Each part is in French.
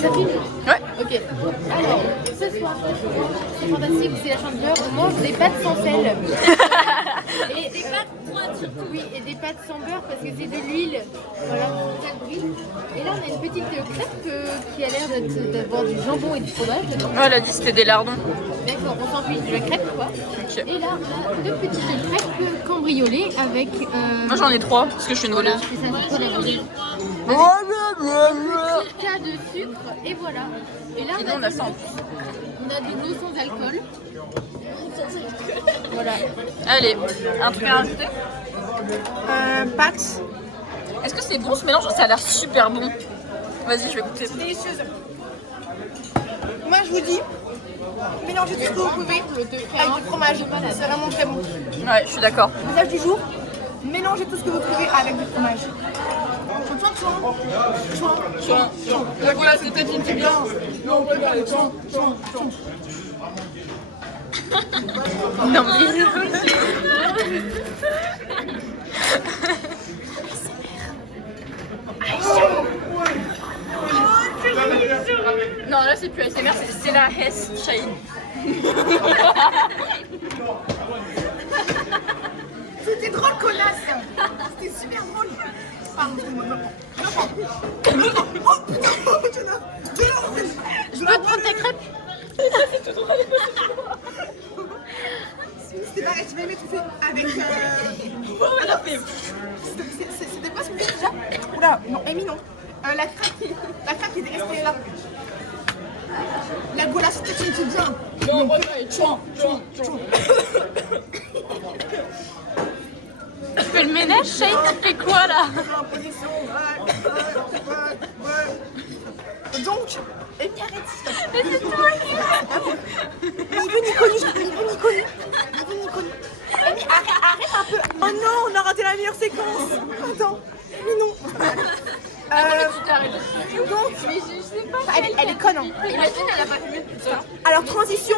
ça filme? Ouais. Ok. Alors, ce soir, c'est fantastique, c'est la chandeleur. On mange des pâtes sans sel. Et des pâtes froides surtout. Oui, et des pâtes sans beurre parce que c'est de l'huile. Voilà, c'est ça le bruit. Et là, on a une petite crêpe qui a l'air d'avoir du jambon et du fromage dedans. Ouais, elle a dit c'était des lardons. D'accord, on s'en fiche de la crêpe quoi. Okay. Et là, on a deux petites crêpes cambriolées avec. Moi j'en ai 3 parce que je suis une voleuse. C'est ça, c'est la voleuse. Tas de sucre et voilà. Et là, on a ça en plus. On a de l'eau sans alcool. Voilà. Allez, un truc à rajouter? Pâtes. Est-ce que c'est bon ce mélange? Ça a l'air super bon. Vas-y, je vais goûter. C'est délicieuse. Moi je vous dis, mélangez tout ce que vous pouvez avec du fromage. C'est vraiment très bon. Ouais, je suis d'accord. Message du jour, mélangez tout ce que vous trouvez avec du fromage. Donc voilà, c'est peut-être une petite bien. Non mais... Non là c'est plus ASMR, c'est la Hess Shine. C'était drôle, connasse. C'était super drôle. Pardon, excuse-moi. Oh putain, Je peux te prendre ta crêpe? c'était pareil, tu m'as étouffé avec... C'était pas ce que déjà? Oula, non, Amy non. La crêpe qui était restée là. La goulasse, c'était bien. Non, moi chouan. Tu fais le ménage, Shane? Tu fais quoi là? En position, ouais. Donc, Amy, arrête. Mais c'est toi Niveau Niconi. Amy, arrête un peu. Oh non, on a raté la meilleure séquence. Attends, mais non. Tu t'arrêtes. Donc, Mais je sais pas. elle est conne. Hein. Imagine, elle a pas fumé depuis ça. Alors, transition,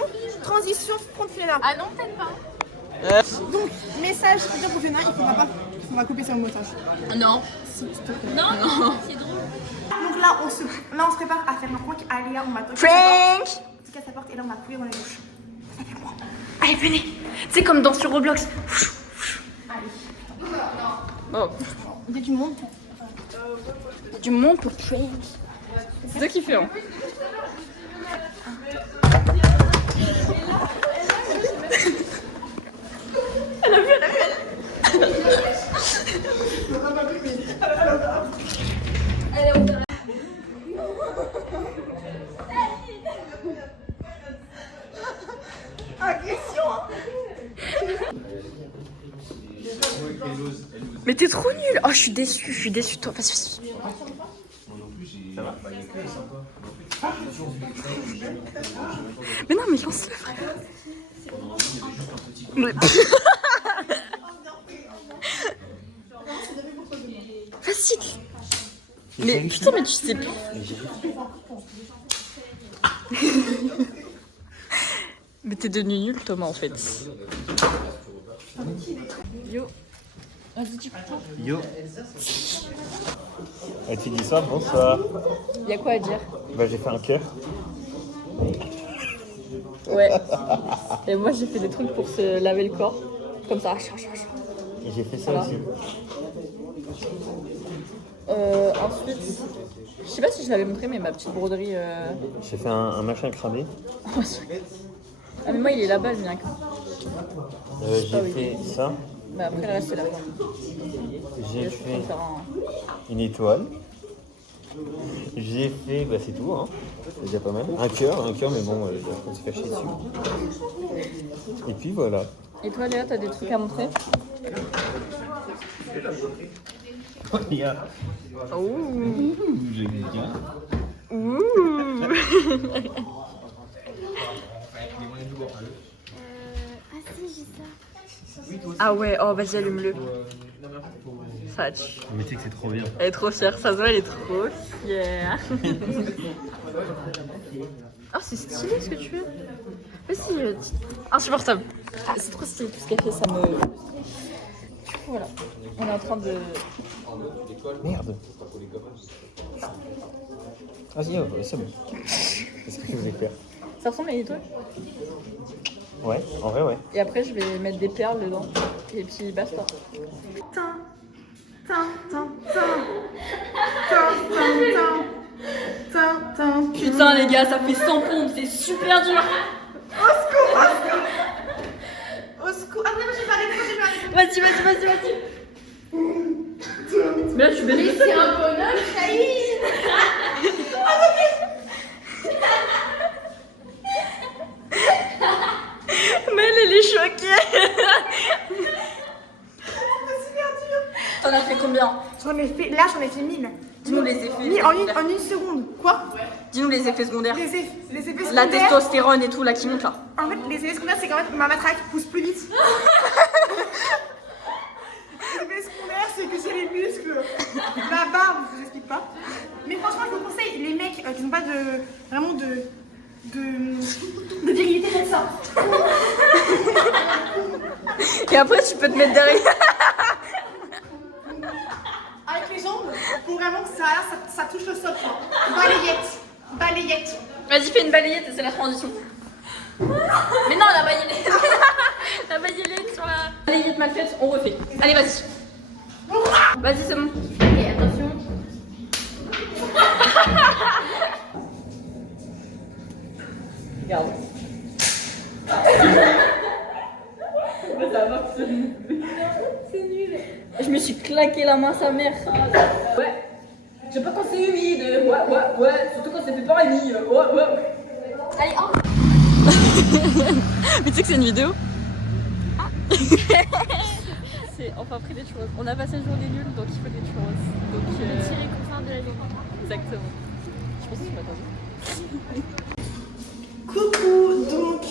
front Fiona. Ah non, peut-être pas. Donc, message pour Fiona, il faudra couper ça au montage. Non. Non, c'est drôle. Donc là, on se prépare à faire un prank. Allez, on va toquer sa porte et là, on va courir dans les douches. Allez, venez. C'est comme dans sur Roblox. Oh. Il y a du monde. Du monde pour prank. C'est ça qui fait, hein. Mais t'es trop nul. Oh, je suis déçue de toi. Mais non, mais lance-le, frère. Mais... Facile. Mais putain, mais tu sais plus. Mais t'es devenu nul, Thomas, en fait. Yo. Vas-y, dis putain. Yo. Et tu dis ça, bonsoir. Y'a quoi à dire? Bah j'ai fait un cœur. Ouais. Et moi, j'ai fait des trucs pour se laver le corps. Comme ça. Et j'ai fait ça Voilà. aussi. Ensuite, je sais pas si je l'avais montré, mais ma petite broderie. J'ai fait un machin cramé. Ah, mais moi, il est là-bas, le mien. J'ai fait ça. Mais après, le reste, c'est là-bas. J'ai Je peux fait faire un... une étoile. J'ai fait, bah c'est tout, hein. C'est déjà pas mal. Un cœur, mais bon, on se fait chier dessus. Et puis voilà. Et toi, Léa, t'as des trucs à montrer? Regarde. Ouh. J'aime bien. Ouh. Ah ouais, oh vas-y, allume-le. Ça tue. Mais tu sais que c'est trop bien. Elle est trop fière, ça se voit, elle est trop fière. Oh, c'est stylé ce que tu fais. Mais si, insupportable. Ah, c'est trop stylé tout ce qu'elle fait, ça me... Voilà. On est en train de... Merde. Ah si, c'est bon. Qu'est-ce que je voulais faire? Ça ressemble à des trucs. Ouais, en vrai, ouais. Et après, je vais mettre des perles dedans. Et puis basta. Putain les gars, ça fait 100 pompes, c'est super dur. Au secours. Ah non, j'ai pas arrêté. Vas-y. Mais là, tu baisses. C'est un bonhomme, Shahid. Mais elle est choquée. T'en as fait combien? J'en ai fait 1000. Dis-nous les effets. 1000 en une seconde. Quoi? Dis-nous les effets secondaires. Les effets La secondaires. testostérone et tout là qui monte là. En fait, les effets secondaires, c'est qu'en fait, ma matraque pousse plus vite. Les effets secondaires, c'est que j'ai les muscles. Ma barbe, je vous explique pas. Mais franchement, je vous conseille, les mecs qui n'ont pas vraiment de virilité, faites ça. Et après, tu peux te mettre derrière. Avec les jambes, pour vraiment que ça touche le sol. Quoi. Balayette. Vas-y, fais une balayette, c'est la transition. Mais non, la balayette. La balayette sur la. Balayette mal faite, on refait. Allez, vas-y. Vas-y, c'est bon. Ok, attention. Regarde. C'est nul. Je me suis claqué la main, sa mère. Ouais. Je sais pas quand c'est humide. Ouais. Surtout quand c'est fait par Amy. Ouais. Allez, hop. Mais tu sais que c'est une vidéo. C'est enfin pris des choses. On a passé une journée nulle, donc il faut des choses. Donc, Petit réconfort de la journée. exactement. Je pense que tu m'attendais. Coucou, donc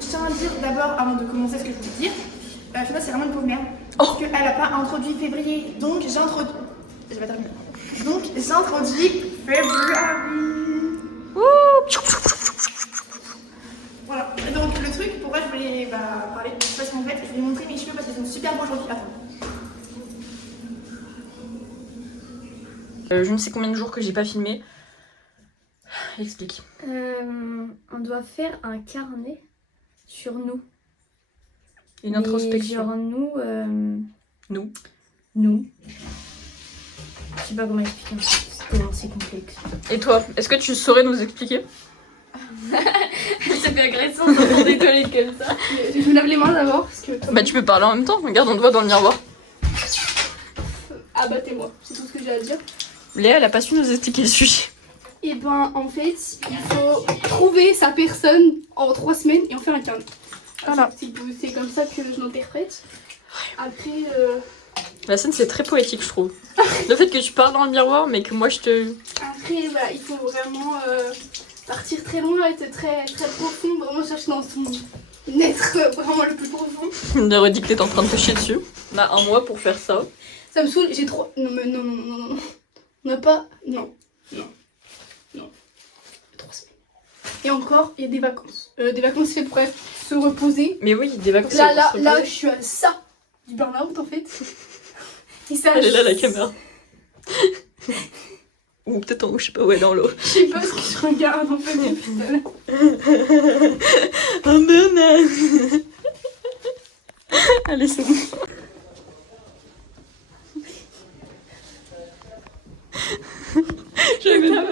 je tiens à dire d'abord, avant de commencer ce que je voulais dire, Fiona c'est vraiment une pauvre merde. Parce qu'elle n'a pas introduit février, donc j'introduis. Je vais terminer. Donc j'introduis février. Voilà, et donc le truc, pourquoi je voulais parler, parce qu'en fait je vais montrer mes cheveux parce qu'ils sont super beaux aujourd'hui. Attends. Je ne sais combien de jours que j'ai pas filmé. Explique. On doit faire un carnet sur nous. Une Mais introspection. genre nous. Nous. Nous. Je sais pas comment expliquer. C'est complexe. Et toi, est-ce que tu saurais nous expliquer? Ça fait agressant d'entendre des toilettes comme ça. Je me lave les mains d'abord parce que. Bah tu peux parler en même temps. Regarde, on te voit dans le miroir. Abattez-moi, c'est tout ce que j'ai à dire. Léa, elle a pas su nous expliquer le sujet. Et ben en fait, il faut trouver sa personne en 3 semaines et en faire un carnet. Voilà. C'est comme ça que je l'interprète. Après, La scène, c'est très poétique, je trouve. Le fait que tu parles dans le miroir, mais que moi je te. après voilà, il faut vraiment partir très loin, être très, très profond, vraiment chercher dans son être vraiment le plus profond. De redire que t'es en train de te chier dessus. On a un mois pour faire ça. Ça me saoule, j'ai trop... Non. On n'a pas... Non. 3 semaines. Et encore, il y a des vacances. Des vacances faites pour se reposer. Mais oui, des vacances. Là, je suis à ça du burn-out en fait. Et ça, Elle est là, la caméra. Ou peut-être en haut, je sais pas où elle est dans l'eau. Je sais pas ce que je regarde en fait depuis tout à l'heure. Un banane. Allez, c'est bon. J'avais la main.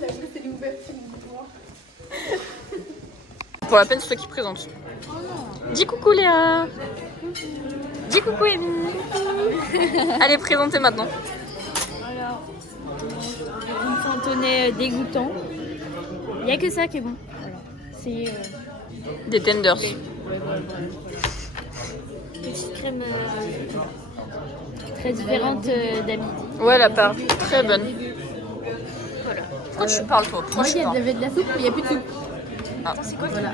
La boîte elle est ouverte, c'est mon pouvoir. Pour la peine, c'est toi qui présente. Dis coucou Léa. Dis coucou Amy. Allez, présentez maintenant. Alors, un cantonais dégoûtant. Il n'y a que ça qui est bon. Voilà. C'est Des tenders. petite crème très différente d'habitude. Ouais, la part très bonne. Pourquoi tu parles toi? Pourquoi Moi, je il y parle? avait de la soupe, mais il n'y a plus de soupe. Ah, c'est quoi? Voilà.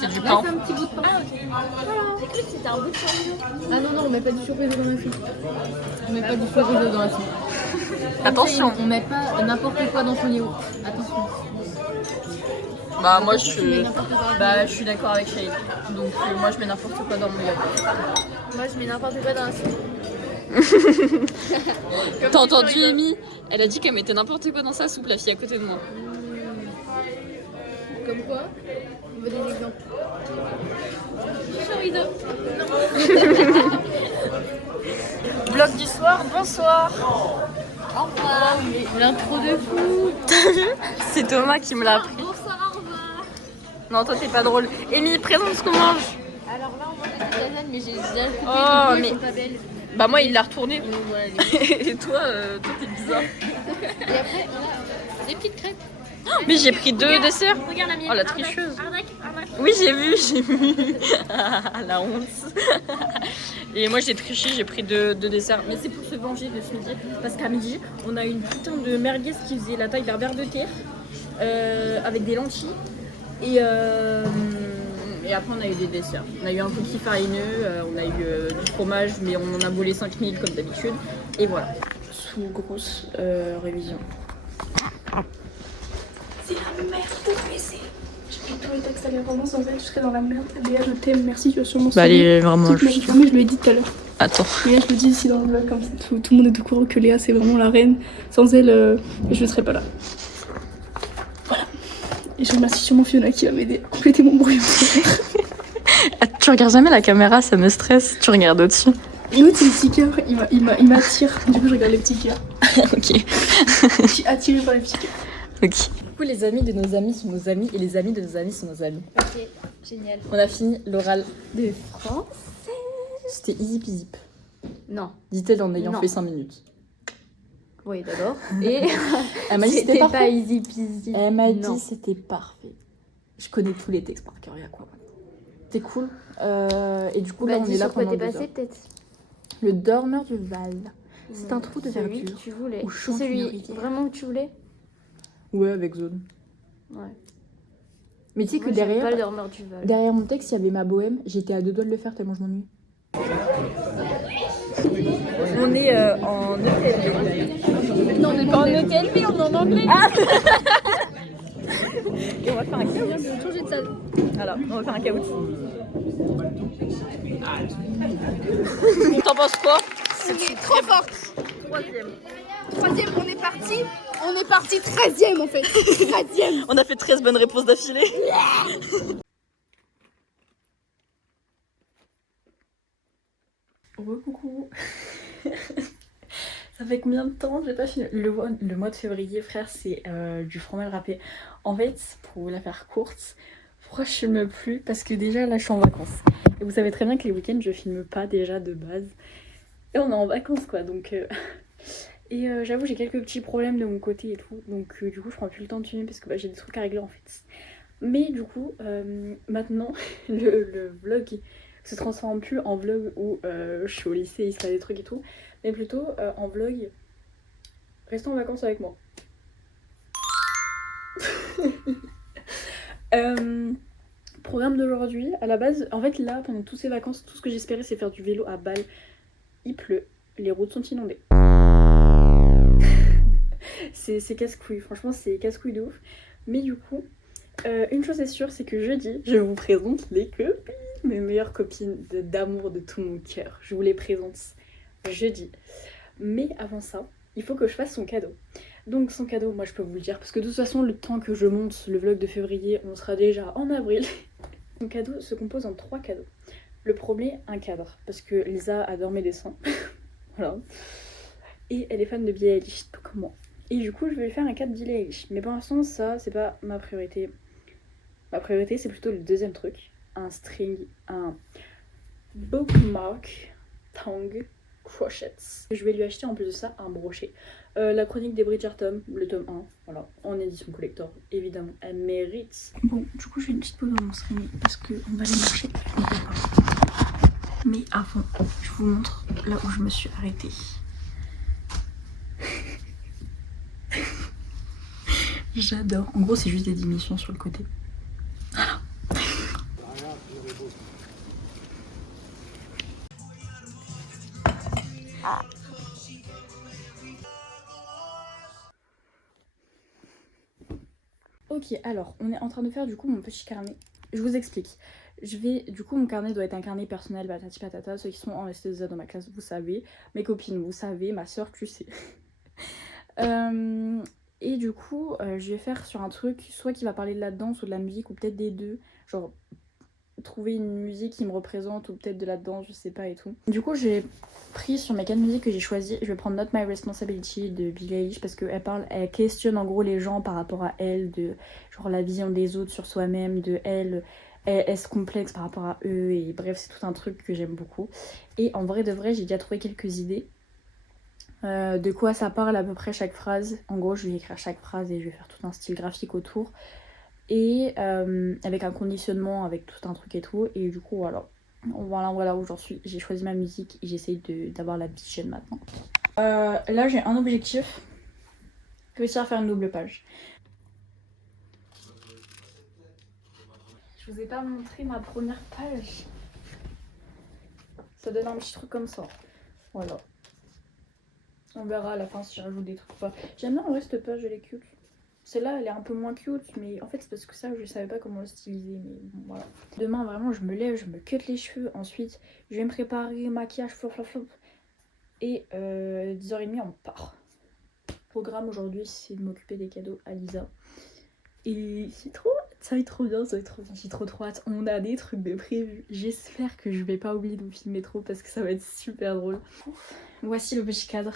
C'est du Là, pain. c'est un petit bout de pain. Ah, ok. Voilà. J'ai cru que c'était un bout de champignon. Ah non, on met pas du chorizo dans la soupe. On met pas du chorizo dans la soupe. Attention. On met pas n'importe quoi dans son yaourt. Attention. Bah moi je suis d'accord avec Shade. Donc moi je mets n'importe quoi dans mon yaourt. Moi, je mets n'importe quoi dans la soupe. T'as entendu Amy? Elle a dit qu'elle mettait n'importe quoi dans sa soupe, la fille à côté de moi. Comme quoi? On veut des exemples. Chorizo. Vlog du soir, bonsoir. Au revoir. L'intro de fou. T'as vu? C'est Thomas qui me l'a appris. Bonsoir, au revoir. Non, toi t'es pas drôle. Amy, présente ce qu'on mange. Alors là, on mange des lasagnes, mais j'ai déjà coupé Oh, les mais- sont pas belles. Bah moi il l'a retourné. Donc voilà, les- Et toi t'es bizarre. Et après, on a des petites crêpes. Mais j'ai pris 2 desserts. Regarde la mienne. Oh la tricheuse. Arnaque. Oui j'ai vu. La honte. Et moi j'ai triché, j'ai pris 2 desserts. Mais c'est pour se venger de ce midi. Parce qu'à midi, on a une putain de merguez qui faisait la taille d'un verre de terre. Avec des lentilles. Et après on a eu des desserts. On a eu un cookie farineux, on a eu du fromage, mais on en a volé 5000 comme d'habitude. Et voilà. Sous grosse révision. C'est la merde de PC. J'ai pris tous les textes à les relancer, en fait, je serais dans la merde. Léa, je t'aime, merci, tu as sûrement Bah elle est vraiment toute ma vie. Non, mais je le dit tout à l'heure. Attends. Mais là, je le dis ici dans le vlog, comme ça, tout le monde est au courant que Léa, c'est vraiment la reine. Sans elle, je ne serais pas là. Voilà. Et je remercie sûrement Fiona qui va m'aider à compléter mon brouillon. Tu regardes jamais la caméra, ça me stresse. Tu regardes au-dessus. L'autre, c'est le petit cœur, il m'attire. Du coup, je regarde les petits cœurs. Ok. Je suis attirée par les petits cœurs. Ok. Du coup, les amis de nos amis sont nos amis et les amis de nos amis sont nos amis. Ok, génial. On a fini l'oral de France. C'était easy peasy. Non. Dit-elle en ayant Non. fait 5 minutes. Oui, d'abord. Et Elle m'a dit c'était c'était pas parfait. easy peasy. Elle m'a Non. dit c'était parfait. Je connais tous les textes par cœur, il y a quoi maintenant. C'était cool. Et du coup, là, Bah, on dis est là sur quoi pendant t'es 2 passé heures. peut-être. Le dormeur du Val. C'est un trou de Celui que verdure. tu voulais. Au C'est champ d'une celui rivière. vraiment que tu voulais. Ouais, avec zone. Ouais. Mais tu sais que Moi, j'aime derrière, pas le dormeur du Val. derrière mon texte, il y avait ma bohème. J'étais à 2 doigts de le faire tellement je m'ennuie. On est en hôtel. Non, on est pas en hôtel, mais on est en anglais. Et on va faire un caout. On vient de changer de salle. Alors, on va faire un caout. T'en penses quoi? C'est trop forte. Troisième, on est parti. On est parti 13ème en fait. 13ème. On a fait 13 bonnes réponses d'affilée. Coucou. Ça fait combien de temps que j'ai pas fini le mois de février, frère, c'est du fromage râpé. En fait, pour vous la faire courte, pourquoi je filme plus? Parce que déjà là je suis en vacances. Et vous savez très bien que les week-ends je filme pas déjà de base. Et on est en vacances quoi, donc... Et j'avoue j'ai quelques petits problèmes de mon côté et tout. Donc du coup je prends plus le temps de filmer parce que bah, j'ai des trucs à régler en fait. Mais du coup, maintenant le vlog se transforme plus en vlog où je suis au lycée, il se passe des trucs et tout. Mais plutôt en vlog restons en vacances avec moi. Programme d'aujourd'hui, à la base, en fait là pendant toutes ces vacances, tout ce que j'espérais c'est faire du vélo à Bâle. Il pleut, les routes sont inondées. c'est casse-couille, franchement c'est casse-couille de ouf. Mais du coup, une chose est sûre, c'est que jeudi, je vous présente les copines, mes meilleures copines d'amour de tout mon cœur. Je vous les présente jeudi. Mais avant ça, il faut que je fasse son cadeau. Donc son cadeau, moi je peux vous le dire, parce que de toute façon, le temps que je monte le vlog de février, on sera déjà en avril. Son cadeau se compose en 3 cadeaux. Le premier, un cadre, parce que Lisa adore mes dessins. Voilà. Et elle est fan de Billie Eilish, tout comme moi. Et du coup, je vais lui faire un cadre Billie Eilish. Mais pour l'instant, ça, c'est pas ma priorité. Ma priorité, c'est plutôt le deuxième truc. Un string, un bookmark tongue crochets. Je vais lui acheter en plus de ça un brochet. La chronique des Bridgerton, le tome 1, voilà, en édition collector, évidemment, elle mérite. Bon, du coup, je fais une petite pause dans mon streaming parce qu'on va aller marcher. Mais avant, je vous montre là où je me suis arrêtée. J'adore. En gros, c'est juste des diminutions sur le côté. Voilà. Ok, alors, on est en train de faire du coup mon petit carnet. Je vous explique. Du coup, mon carnet doit être un carnet personnel, patati patata. Ceux qui sont en STZ dans ma classe, vous savez. Mes copines, vous savez. Ma soeur, tu sais. Et du coup, je vais faire sur un truc, soit qui va parler de la danse ou de la musique, ou peut-être des deux. Genre, trouver une musique qui me représente, ou peut-être de la danse, je sais pas et tout. Du coup, j'ai pris sur mes 4 musiques que j'ai choisies, je vais prendre Not My Responsibility de Billie Eilish, parce qu'elle questionne en gros les gens par rapport à elle, de genre la vision des autres sur soi-même, de elle se complexe par rapport à eux, et bref, c'est tout un truc que j'aime beaucoup. Et en vrai de vrai, j'ai déjà trouvé quelques idées. De quoi ça parle à peu près chaque phrase. En gros, je vais écrire chaque phrase et je vais faire tout un style graphique autour. Et avec un conditionnement, avec tout un truc et tout. Et du coup, voilà où j'en suis. J'ai choisi ma musique et j'essaye d'avoir la petite chaîne maintenant. Là, j'ai un objectif. Réussir à faire une double page. Je vous ai pas montré ma première page. Ça donne un petit truc comme ça. Voilà. On verra à la fin si je rajoute des trucs ou pas. J'aime bien en vrai cette page, elle est cute. Celle-là, elle est un peu moins cute, mais en fait c'est parce que ça, je savais pas comment le styliser, mais bon, voilà. Demain, vraiment, je me lève, je me cut les cheveux. Ensuite, je vais me préparer, maquillage, flop. Et 10h30, on part. Le programme aujourd'hui, c'est de m'occuper des cadeaux à Lisa. Et c'est trop... Ça va être trop bien, ça va être trop bien. J'ai trop hâte. On a des trucs de prévus. J'espère que je vais pas oublier de vous filmer trop parce que ça va être super drôle. Voici le petit cadre.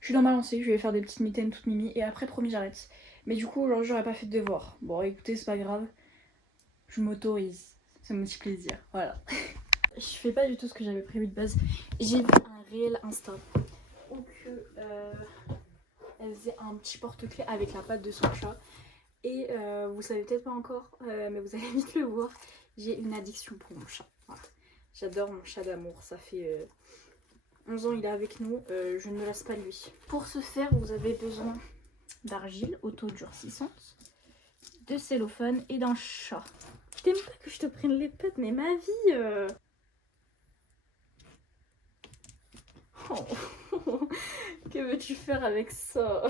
Je suis dans ma lancée, je vais faire des petites mitaines toutes mimi et après promis j'arrête. Mais du coup aujourd'hui j'aurais pas fait de devoir. Bon écoutez c'est pas grave, je m'autorise, c'est mon petit plaisir, voilà. Je fais pas du tout ce que j'avais prévu de base. J'ai vu un réel Insta où que elle faisait un petit porte-clés avec la patte de son chat. Et vous savez peut-être pas encore, mais vous allez vite le voir, j'ai une addiction pour mon chat. Voilà. J'adore mon chat d'amour, ça fait 11 ans il est avec nous, je ne me lasse pas de lui. Pour ce faire, vous avez besoin d'argile auto-durcissante, de cellophane et d'un chat. T'aimes pas que je te prenne les pattes, mais ma vie Oh. Que veux-tu faire avec ça?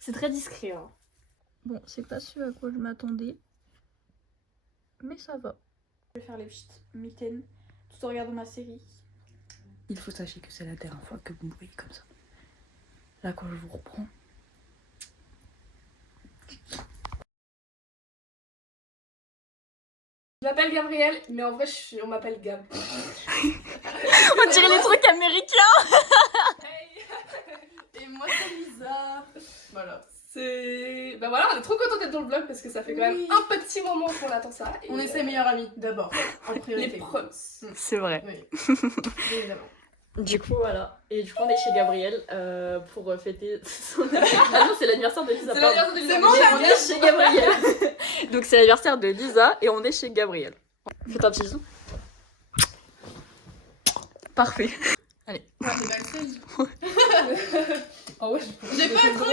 C'est très discret, hein. Bon, c'est pas ce à quoi je m'attendais, mais ça va. Je vais faire les petites mitaines tout en regardant ma série. Il faut sachez que c'est la dernière fois que vous me voyez comme ça. Là, quand je vous reprends. Je m'appelle Gabrielle, mais en vrai on m'appelle Gab. On dirait les trucs américains. Et moi c'est Lisa. Voilà. Bah voilà, on est trop contents d'être dans le vlog parce que ça fait quand même un petit moment qu'on attend ça. Et On est ses meilleurs amis d'abord, en priorité. Les proms. C'est vrai. Oui, évidemment. Du coup, voilà. Et du coup, on est chez Gabrielle pour fêter son anniversaire. Ah non, c'est l'anniversaire de Lisa. C'est l'anniversaire de Lisa. C'est mon On est chez Gabrielle. Donc, c'est l'anniversaire de Lisa et on est chez Gabrielle. Faites un petit zoom. Parfait. Allez. Oh ouais, J'ai pas un truc.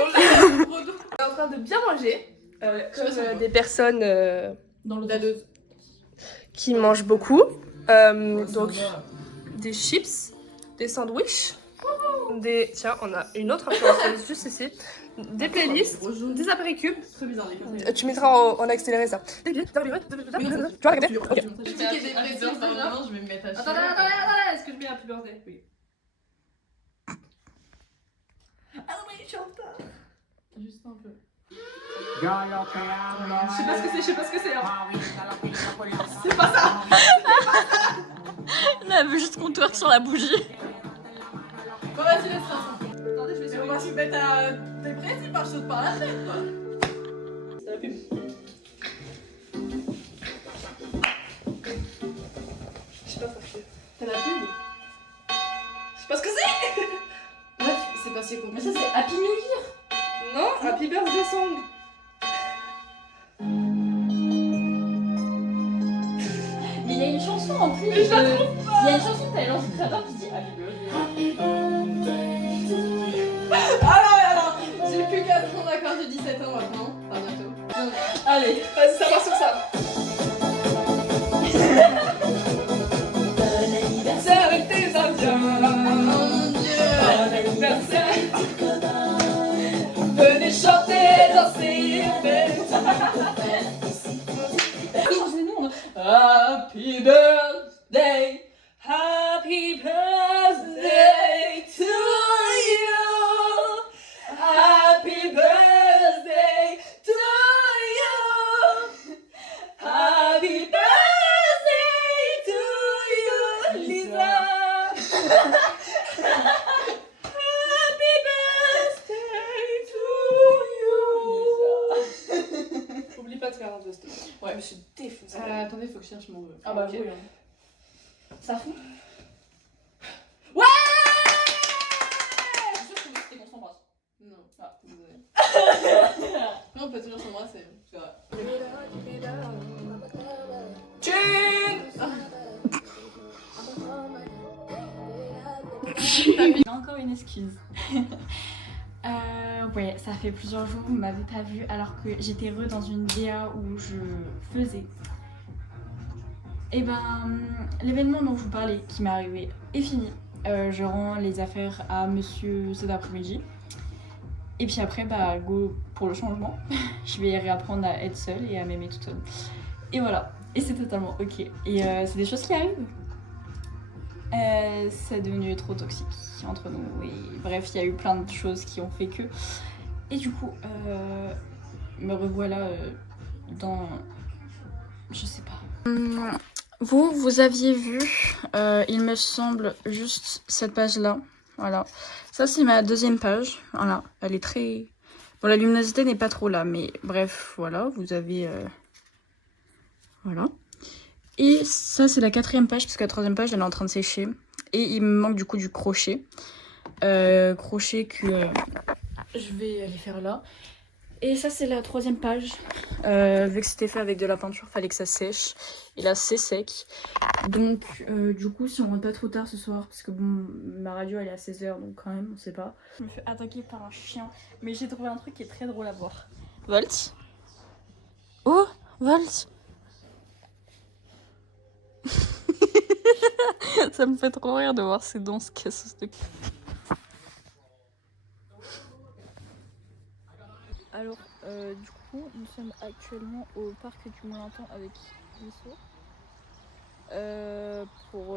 On est en train de bien manger. Comme des personnes Dans le dadeuse. qui mangent beaucoup. Donc, des chips, des sandwichs, tiens, on a une autre influenceuse juste ici, des playlists, des apéricubes. Très bizarre les personnes. Tu mettras en accéléré ça. Tu vas regarder? Ok. Je dis qu'il y a des précisions, maintenant je vais me mettre à chier. Attends, est-ce que je mets Happy Birthday? Oui. Ah non, mais je suis en retard. Juste un peu. Je sais pas ce que c'est. Hein. C'est pas ça. Elle veut juste qu'on twerk sur la bougie. Bon vas-y laisse ça. Attendez, je vais sur. On va se mettre à. T'es prêt? C'est pas chaud par la fête quoi. C'est la pub. Je sais pas faire. T'as la pub? Je sais pas ce que c'est. Bref, c'est pas si Mais compliqué. ça c'est Happy New Year. Non, Happy Birthday Song. Mais il y a une chanson en plus. Il y a une chanson que t'as lancée très tard qui dit Happy Birthday. Alors, j'ai plus qu'à prendre d'accord, j'ai 17 ans maintenant. Enfin bientôt. Allez. Vas-y, ça part sur ça. C'est avec tes indiens. birthday, happy birthday to you. Happy birthday to you. Happy birthday to you, Lisa. Happy birthday to you. Oublie pas de faire un toast. Ouais, je me suis défoncée. Attendez, faut que je cherche mon. Ah bah ok. oui. Ça fout. Je suis sûre que c'était qu'on s'embrasse. Non. Ah, désolé. Non, on peut toujours s'embrasser. C'est vrai. J'ai encore une excuse. Ouais, ça fait plusieurs jours, vous m'avez pas vu alors que j'étais dans une DA où je faisais. Et ben, l'événement dont je vous parlais qui m'est arrivé est fini. Je rends les affaires à monsieur cet après-midi. Et puis après, bah, go pour le changement. Je vais réapprendre à être seule et à m'aimer toute seule. Et voilà. Et c'est totalement ok. Et c'est des choses qui arrivent. C'est devenu trop toxique entre nous. Et bref, il y a eu plein de choses qui ont fait que. Et du coup, me revoilà dans. Je sais pas. Vous aviez vu, il me semble, juste cette page-là. Voilà. Ça, c'est ma deuxième page. Voilà. Elle est très. Bon, la luminosité n'est pas trop là, mais bref, voilà. Vous avez. Voilà. Et ça, c'est la quatrième page, parce que la troisième page, elle est en train de sécher. Et il me manque du coup du crochet. Crochet que je vais aller faire là. Et ça, c'est la troisième page. Vu que c'était fait avec de la peinture, fallait que ça sèche. Et là, c'est sec. Donc, du coup, si on rentre pas trop tard ce soir, parce que bon, ma radio, elle est à 16h, donc quand même, on sait pas. Je me fais attaquer par un chien. Mais j'ai trouvé un truc qui est très drôle à voir. Volt. Oh, Volt. Ça me fait trop rire de voir ces dents se casser de... Alors, du coup, nous sommes actuellement au parc du Moulin-Temps avec Lissot. Pour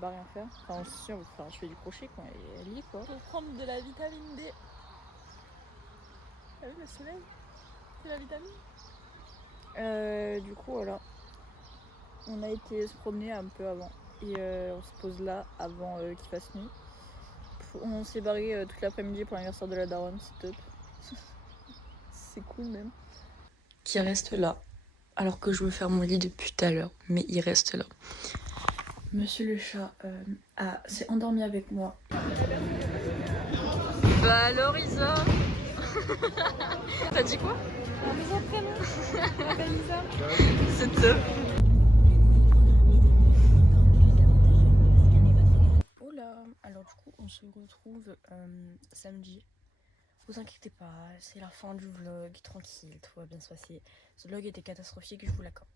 bah, rien faire. Enfin, si, je fais du crochet quoi, et elle lit quoi. Pour prendre de la vitamine D. T'as vu le soleil? C'est la vitamine. Du coup, voilà. On a été se promener un peu avant. Et on se pose là avant qu'il fasse nuit. On s'est barré toute l'après-midi pour l'anniversaire de la daronne, c'est top. C'est cool même. Qui reste là, alors que je veux faire mon lit depuis tout à l'heure, mais il reste là. Monsieur le chat s'est endormi avec moi. Bah alors Isa. T'as dit quoi? Mon prénom. Je m'appelle Isa. C'est top. Alors du coup on se retrouve samedi. Vous inquiétez pas, c'est la fin du vlog, tranquille, tout va bien se passer. Ce vlog était catastrophique, je vous l'accorde.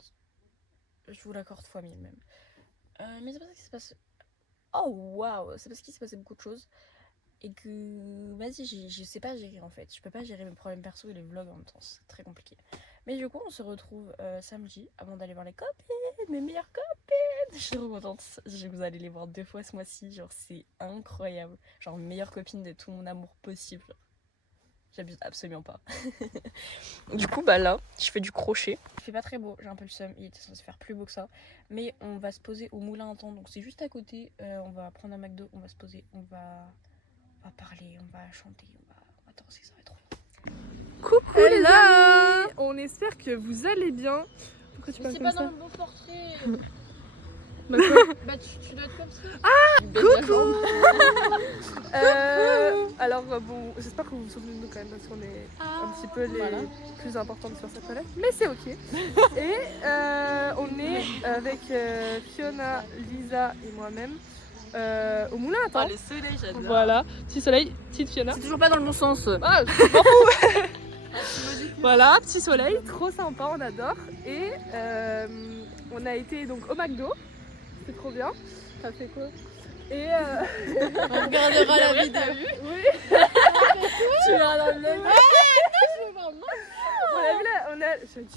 Je vous l'accorde fois 1000 même. Mais c'est parce qu'il s'est passé... Oh waouh, c'est parce qu'il s'est passé beaucoup de choses. Et que, vas-y, je sais pas gérer en fait. Je peux pas gérer mes problèmes perso et les vlogs en même temps, c'est très compliqué. Mais du coup on se retrouve samedi avant d'aller voir les copines, mes meilleures copines. Je suis trop contente, vous allez les voir 2 fois ce mois-ci, genre c'est incroyable. Genre meilleure copine de tout mon amour possible. J'abuse absolument pas. Du coup bah là, je fais du crochet. Il fait pas très beau, j'ai un peu le seum, il était censé faire plus beau que ça. Mais on va se poser au moulin à temps, donc c'est juste à côté. On va prendre un McDo, on va se poser, on va parler, on va chanter, on va danser, ça va être trop bien. Coucou les amis. On espère que vous allez bien. Pourquoi tu parles comme ça? C'est pas dans le beau portrait. Bah quoi? Bah tu dois être comme ça. Ah, coucou. Alors bon, j'espère que vous vous souvenez de nous quand même parce qu'on est un petit peu les plus importantes sur cette planète, mais c'est ok. Et on est avec Fiona, Lisa et moi-même au moulin à temps. Oh, le soleil, j'adore. Voilà, petit soleil, petite Fiona. C'est toujours pas dans le bon sens. Ah, je m'en fous. Voilà, petit soleil, trop sympa, on adore. Et on a été donc au McDo, c'est trop bien. Ça fait quoi? Et On regardera la vidéo. Oui. Tu verras dans le vlog.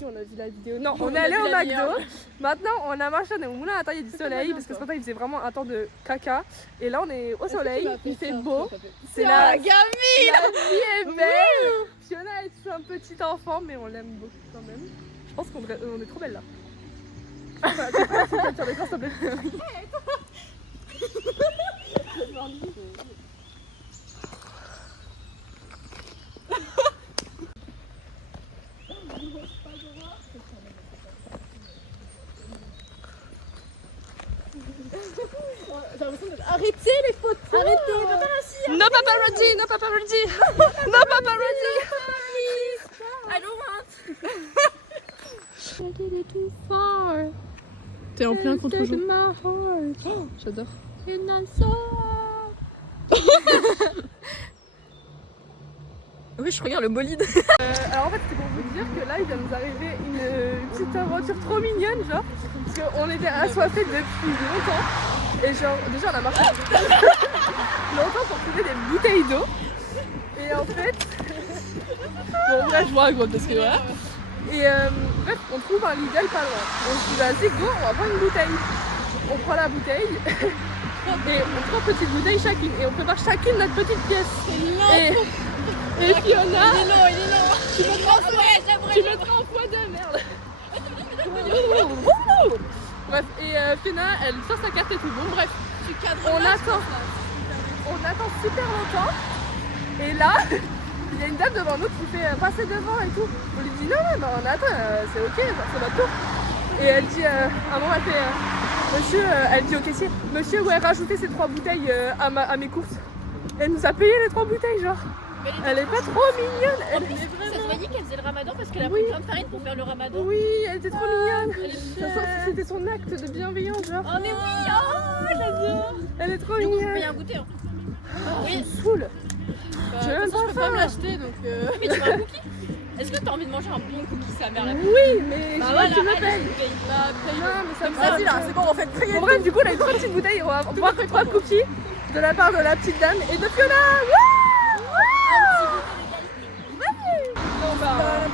on a vu la vidéo. Non, on est allé au McDo. Maintenant, on a marché, on est au moulin à temps, il y a du soleil parce que ce matin il faisait vraiment un temps de caca. Et là, on est au soleil, il fait beau. C'est la vie est belle. Fiona est un petit enfant, mais on l'aime beaucoup quand même. Je pense qu'on est trop belle là. Tiens, l'écran, s'il te plaît. Arrêtez les photos. Arrêtez, paparazzi. No paparazzi, no paparazzi. No paparazzi. I don't want. T'es en plein contre-jour. Oh, j'adore. Oui, je regarde le bolide. Alors en fait c'est pour vous dire que là il vient de nous arriver une petite aventure trop mignonne genre parce qu'on était assoiffés depuis longtemps et genre déjà on a marché longtemps pour trouver des bouteilles d'eau et en fait bon bref je vous raconte parce que voilà et bref on trouve un Lidl pas loin, on se dit vas-y go on va prendre une bouteille, on prend la bouteille et on prend une petite bouteille chacune et on prépare chacune notre petite pièce et Fiona, Il est long. tu mettras en x2, merde. Bref, et Fiona, elle sort sa carte et tout. Bon, bref, on attend super longtemps. Et là, il y a une dame devant nous qui fait passer devant et tout. On lui dit non, bah, on attend, c'est ok, c'est notre tour. Et elle dit, à un moment, elle fait, monsieur, elle dit au caissier, monsieur, ouais, rajoutez ces 3 bouteilles à mes courses. Elle nous a payé les 3 bouteilles, genre. Elle est pas trop mignonne. Ça se voyait qu'elle faisait le ramadan parce qu'elle a pris plein de farine pour faire le ramadan. Oui, elle était trop mignonne. C'était son acte de bienveillance, genre. Oh mais oui, oh j'adore. Elle est trop Du coup, je peux mignonne. y un goûter. Hein. Oui, saoule. Je Je peux pas me l'acheter donc. Mais tu veux un cookie? Est-ce que t'as envie de manger un bon cookie sa mère là? Oui, mais Bah je veux voilà, que tu me allez, payes. je vous paye. Non, mais ça me Vas-y là, c'est bon, on fait prier. Bon, bref, du coup, on a une trop petite bouteille. On va boire 3 cookies de la part de la petite dame et de Fiona. Bon, bah,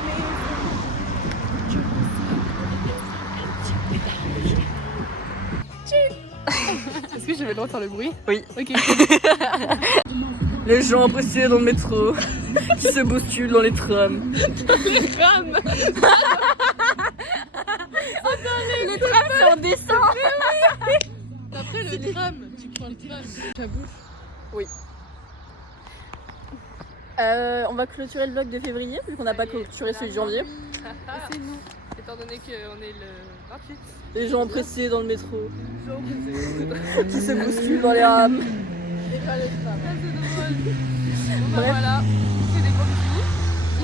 est-ce que je vais le droit de faire le bruit? Oui. Ok. Les gens pressés dans le métro, qui se bousculent dans les trams. Les trams. Les trams, c'est en descend. Après le tram, tu prends le tram. Ta bouche. On va clôturer le vlog de février, vu qu'on n'a pas clôturé celui de janvier. C'est nous. Étant donné qu'on est le 28. Les gens pressés dans le métro, qui se bousculent dans les rames. Bon, bah, voilà, c'est des gros bisous.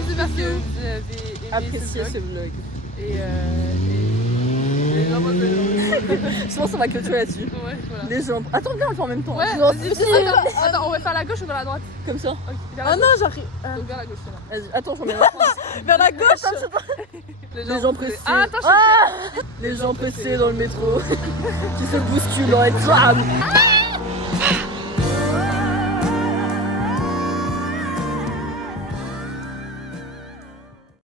J'espère que vous avez aimé Appréciez ce ce vlog. vlog. Et les gens Je pense qu'on va clôturer là-dessus. Ouais, voilà. Les gens. Attends, viens, on le fait en même temps. Ouais, Non, vas-y, si, attends, on va faire la gauche ou vers la droite? comme ça. Ok, vers la Ah gauche. non, j'arrive. Donc vers la gauche, là. Vas-y, attends, je remets la vers la gauche. Les gens pressés. Ah, attends, je Les gens pressés dans le métro, qui se bousculent dans les trams.